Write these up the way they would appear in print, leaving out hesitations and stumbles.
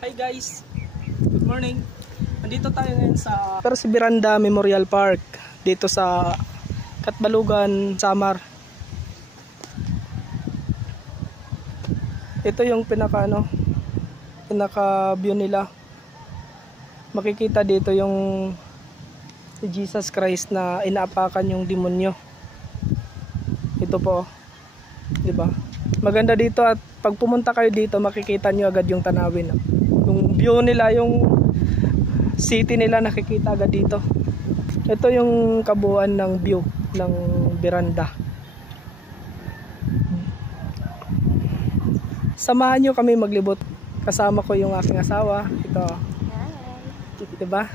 Hi guys, good morning. Nandito tayo ngayon sa Miranda Memorial Park dito sa Katbalugan, Samar. Ito yung pinaka view nila. Makikita dito yung si Jesus Christ na inaapakan yung demonyo. Ito po, 'di ba? Maganda dito at pag pumunta kayo dito makikita nyo agad yung tanawin. Yung view nila, yung city nila nakikita agad dito. Ito yung kabuuan ng view ng Miranda. Samahan nyo kami maglibot. Kasama ko yung aking asawa. Ito. Diba?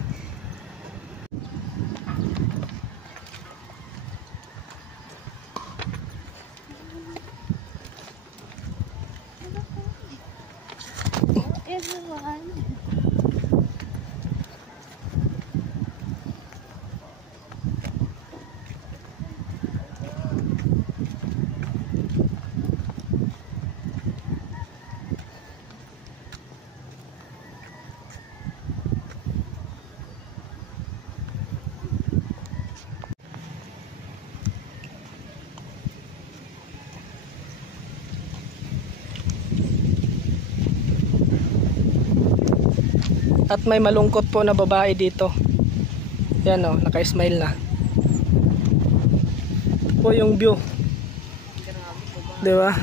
At may malungkot po na babae dito. Yan o, naka-smile na. Ito po yung view. Diba?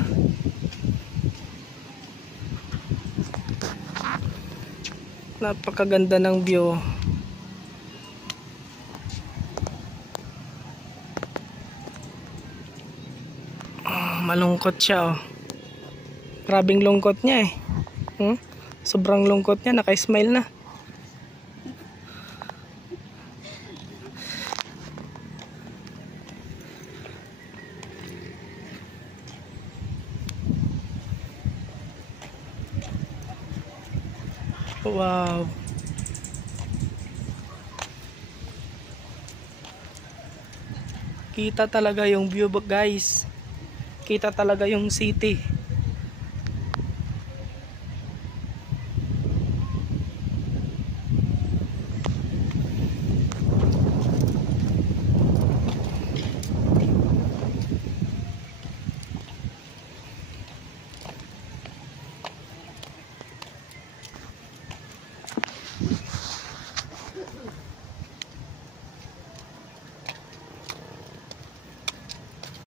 Napakaganda ng view. Malungkot siya oh. Grabing lungkot niya eh. Sobrang lungkot niya, naka-smile na. Wow. Kita talaga yung view guys. Kita talaga yung city.